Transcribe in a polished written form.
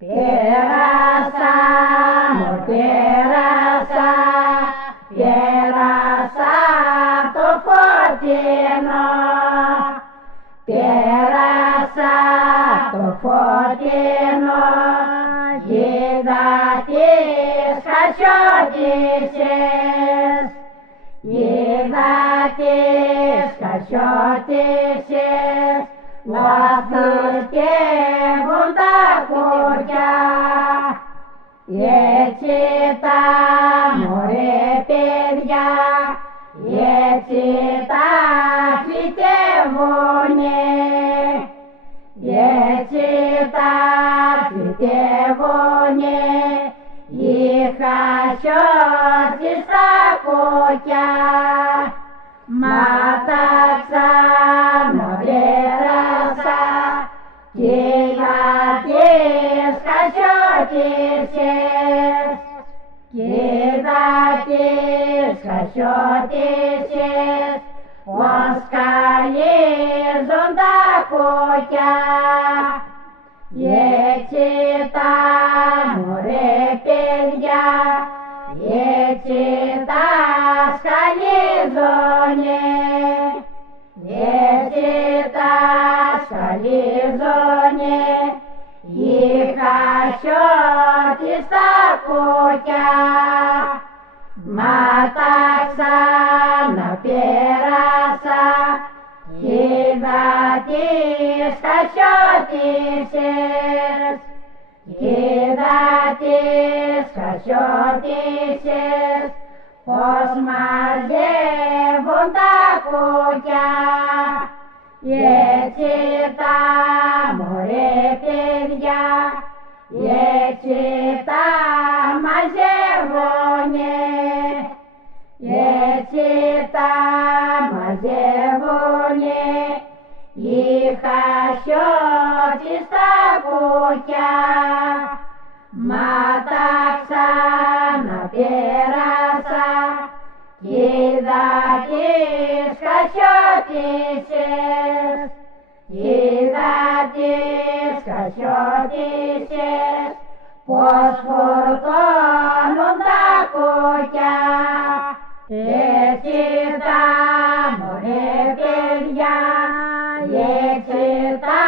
Πέρασα, μου πέρασα, πέρασα το φωτεινό. Πέρασα το φωτεινό, είδα τις χασιώτισσες. Είδα τις χασιώτισσες, λαθρεύουν τα κουκιά. Έτσι τα μωρέ παιδιά, έτσι τα φυτεύουνε. Έτσι τα φυτεύουνε οι χασιώτες στα κουκιά. Μα τα ξαναπέρασα κι είδα τις χασιώτισσες. Κι είδα τις χασιώτισσες πως καλύζουν τα κουκιά. Έτσι τα μωρέ παιδιά, έτσι τα σκαλίζουνε. Έτσι τα σκαλίζουνε οι χασιώτες στα κουκιά. Μα τα ξαναπέρασα κι είδα τις χασιώτισσες. Κι είδα τις χασιώτισσες πως μαζεύουν τα κουκιά. Έτσι τα μωρέ παιδιά, έτσι τα μαζεύουνε. Έτσι τα μαζεύουνε οι χασιώτες στα κουκιά. Μα τα ξαναπέρασα κι είδα τις χασιώτισσες. Είδα τις χασιώτισσες πως φορτώνουν τα κουκιά. Έτσι τα μωρέ παιδιά, έτσι τα